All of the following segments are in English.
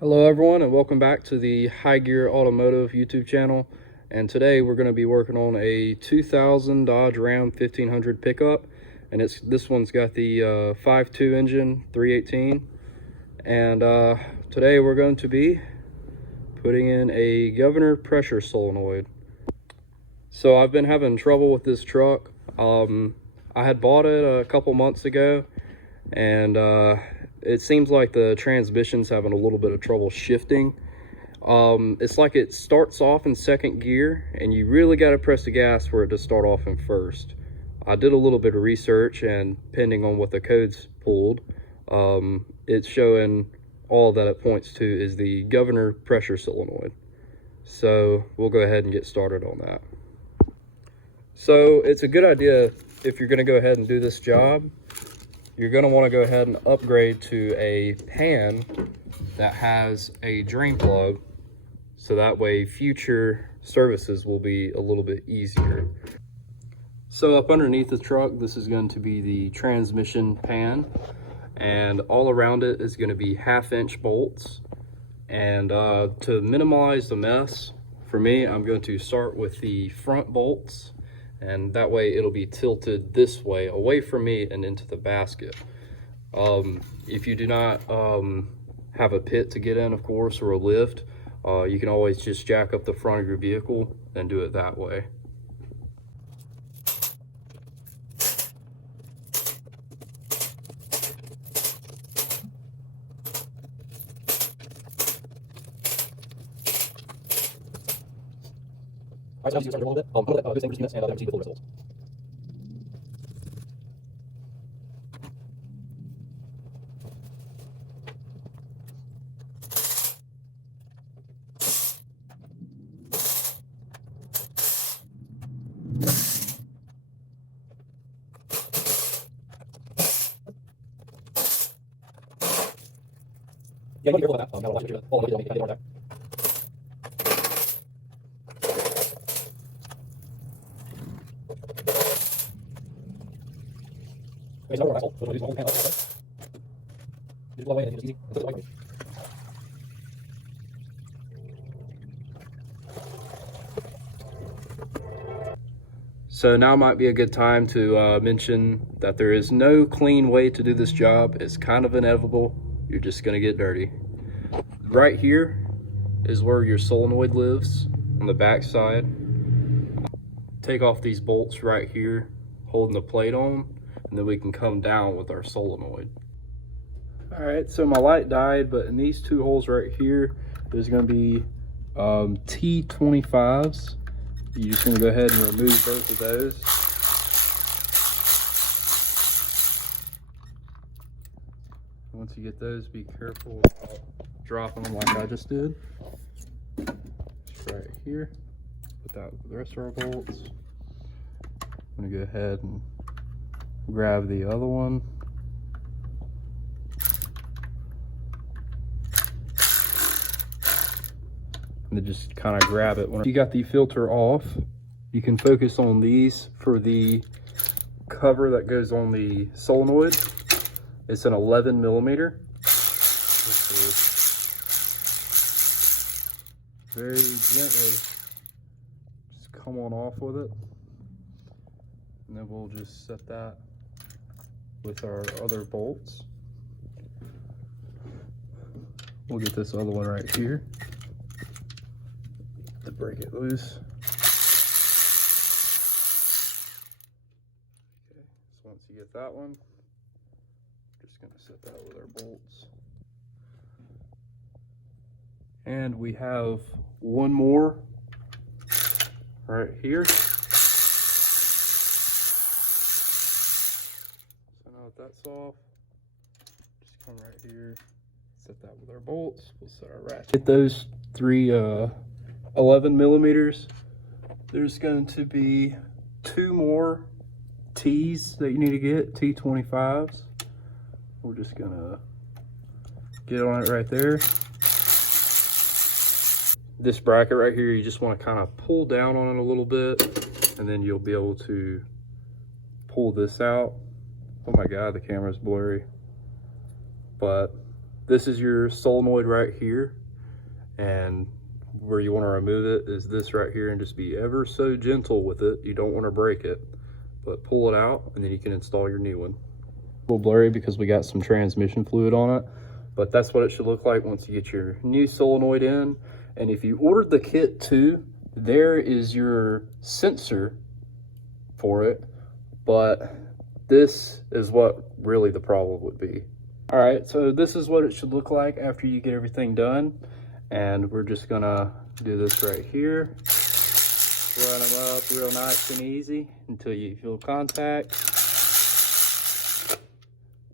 Hello everyone, and welcome back to the High Gear Automotive YouTube channel. And today we're going to be working on a 2000 Dodge Ram 1500 pickup, and this one's got the 5.2 engine, 318. And today we're going to be putting in a governor pressure solenoid. So I've been having trouble with this truck. I had bought it a couple months ago, and it seems like the transmission's having a little bit of trouble shifting. It's like it starts off in second gear, and you really got to press the gas for it to start off in first. I did a little bit of research, and depending on what the code's pulled, it's showing all that it points to is the governor pressure solenoid. So we'll go ahead and get started on that. So it's a good idea, if you're going to go ahead and do this job, you're going to want to go ahead and upgrade to a pan that has a drain plug, so that way future services will be a little bit easier. So up underneath the truck, this is going to be the transmission pan, and all around it is going to be 1/2-inch bolts. And to minimize the mess, for me, I'm going to start with the front bolts, and that way it'll be tilted this way away from me and into the basket. If you do not have a pit to get in, of course, or a lift, you can always just jack up the front of your vehicle and do it that way. All right, so now you start a little bit. I'm going to let this thing for just a few minutes, and then we'll see the full results. Yeah, you want to be careful about that. Now, watch it. Oh, I'm going to get it on there. Okay, so now we're on axle. So we're going to do some hand up. Just blow away, and it's easy. It's away from me. So now might be a good time to mention that there is no clean way to do this job. It's kind of inevitable. You're just going to get dirty. Right here is where your solenoid lives, on the back side. Take off these bolts right here, holding the plate on, and then we can come down with our solenoid. All right, so my light died, but in these two holes right here, there's going to be T25s. You're just going to go ahead and remove both of those. Once you get those, be careful about dropping them like I just did. Just right here. Put that with the rest of our bolts. I'm going to go ahead and grab the other one. And then just kind of grab it. When you got the filter off, you can focus on these for the cover that goes on the solenoid. It's an 11 millimeter. Very gently just come on off with it. And then we'll just set that with our other bolts. We'll get this other one right here to break it loose. Okay, so once you get that one, just gonna set that with our bolts. And we have one more right here. So now that that's off, just come right here, set that with our bolts. We'll set our ratchet. Get those three 11 millimeters. There's going to be two more T's that you need to get, T25s. We're just gonna get on it right there. This bracket right here, you just want to kind of pull down on it a little bit, and then you'll be able to pull this out. Oh my God, the camera's blurry. But this is your solenoid right here, and where you want to remove it is this right here, and just be ever so gentle with it. You don't want to break it, but pull it out and then you can install your new one. A little blurry because we got some transmission fluid on it, but that's what it should look like once you get your new solenoid in. And if you ordered the kit too, there is your sensor for it, but this is what really the problem would be. All right, so this is what it should look like after you get everything done. And we're just gonna do this right here. Run them up real nice and easy until you feel contact.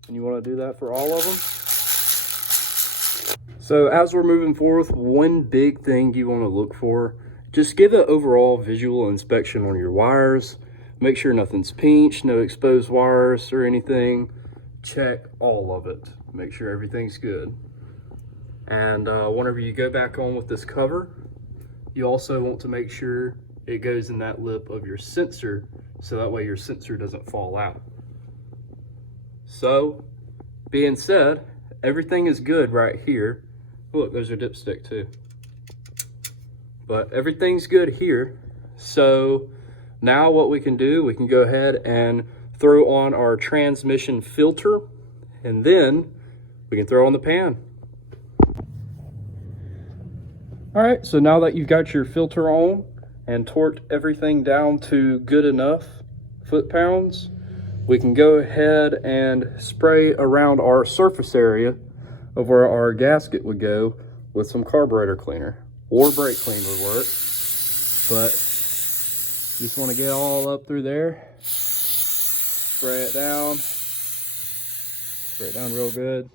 And you wanna do that for all of them. So as we're moving forward, one big thing you wanna look for, just give an overall visual inspection on your wires. Make sure nothing's pinched, no exposed wires or anything. Check all of it. Make sure everything's good. And whenever you go back on with this cover, you also want to make sure it goes in that lip of your sensor, so that way your sensor doesn't fall out. So, being said, everything is good right here. Look, there's your dipstick too. But everything's good here. So now what we can do, we can go ahead and throw on our transmission filter, and then we can throw on the pan. All right, so now that you've got your filter on and torqued everything down to good enough foot-pounds, we can go ahead and spray around our surface area of where our gasket would go with some carburetor cleaner, or brake clean would work. But you just want to get all up through there, spray it down real good,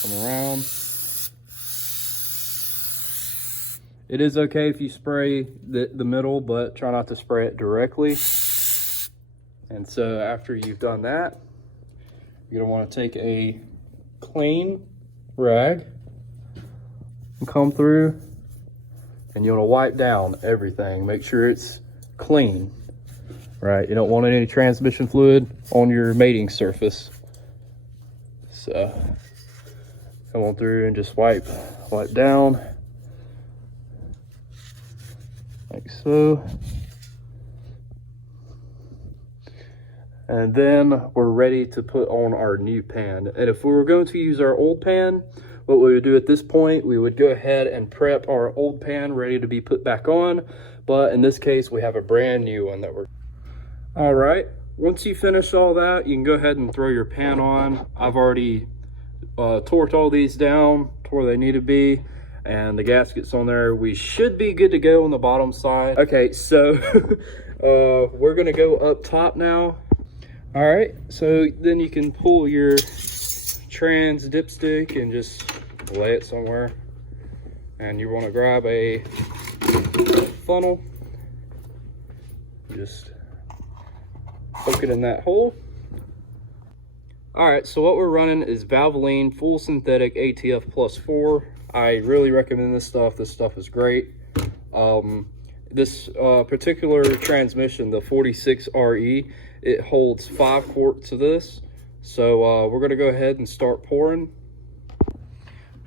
come around. It is okay if you spray the middle, but try not to spray it directly. And so after you've done that, you're gonna want to take a clean rag and come through, and you want to wipe down everything. Make sure it's clean, right? You don't want any transmission fluid on your mating surface. So come on through and just wipe down like so. And then we're ready to put on our new pan. And if we were going to use our old pan, what we would do at this point, we would go ahead and prep our old pan ready to be put back on. But in this case, we have a brand new one that we're... All right, once you finish all that, you can go ahead and throw your pan on. I've already torqued all these down to where they need to be, and the gasket's on there. We should be good to go on the bottom side. Okay, so we're gonna go up top now. All right, so then you can pull your trans dipstick and just lay it somewhere. And you want to grab a funnel, just poke it in that hole. All right, so what we're running is Valvoline full synthetic ATF plus 4. I really recommend this stuff. This stuff is great. This particular transmission, the 46RE, it holds 5 quarts of this. So we're gonna go ahead and start pouring.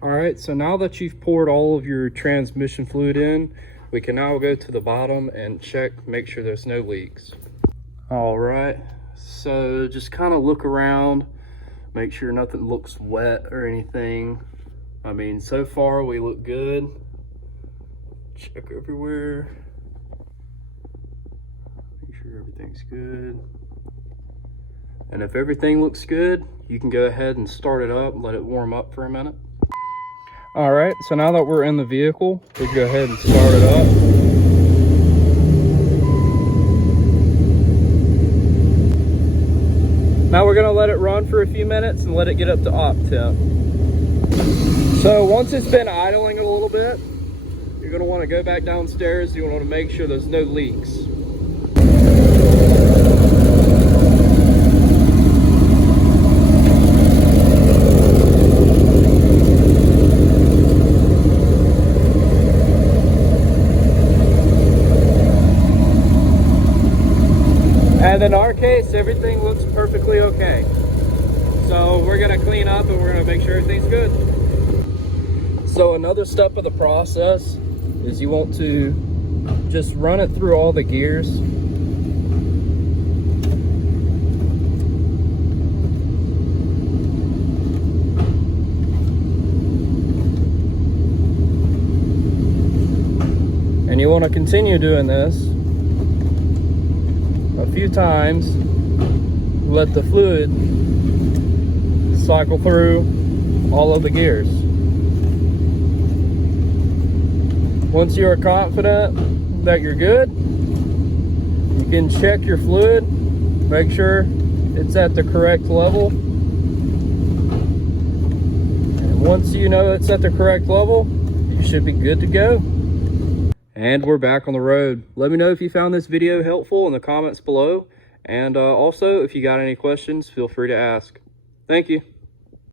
All right, so now that you've poured all of your transmission fluid in, we can now go to the bottom and check, make sure there's no leaks. All right, so just kind of look around, make sure nothing looks wet or anything. I mean, so far we look good. Check everywhere. Make sure everything's good. And if everything looks good, you can go ahead and start it up and let it warm up for a minute. All right, so now that we're in the vehicle, we can go ahead and start it up. Now we're gonna let it run for a few minutes and let it get up to op temp. So once it's been idling a little bit, you're gonna wanna go back downstairs. You wanna make sure there's no leaks. And in our case, everything looks perfectly okay. So we're gonna clean up and we're gonna make sure everything's good. So another step of the process is you want to just run it through all the gears. And you want to continue doing this a few times. Let the fluid cycle through all of the gears. Once you are confident that you're good, you can check your fluid, make sure it's at the correct level. And once you know it's at the correct level, you should be good to go. And we're back on the road. Let me know if you found this video helpful in the comments below. And also, if you got any questions, feel free to ask. Thank you.